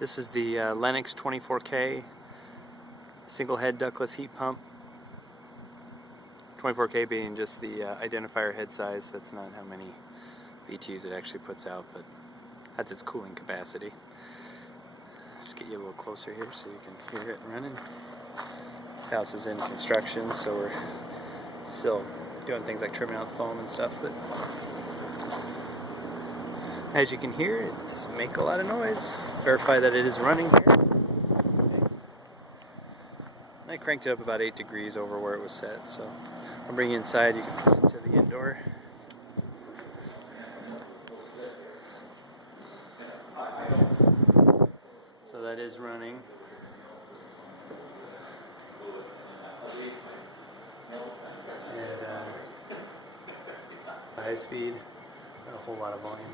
This is the Lennox 24K single head ductless heat pump. 24K being just the identifier head size. That's not how many BTUs it actually puts out, but that's its cooling capacity. Just get you a little closer here so you can hear it running. This house is in construction, so we're still doing things like trimming out the foam and stuff, but as you can hear, it doesn't make a lot of noise. Verify that it is running here. I cranked it up about 8 degrees over where it was set, so I'll bring you inside. You can listen to the indoor. So that is running. And high speed, not a whole lot of volume.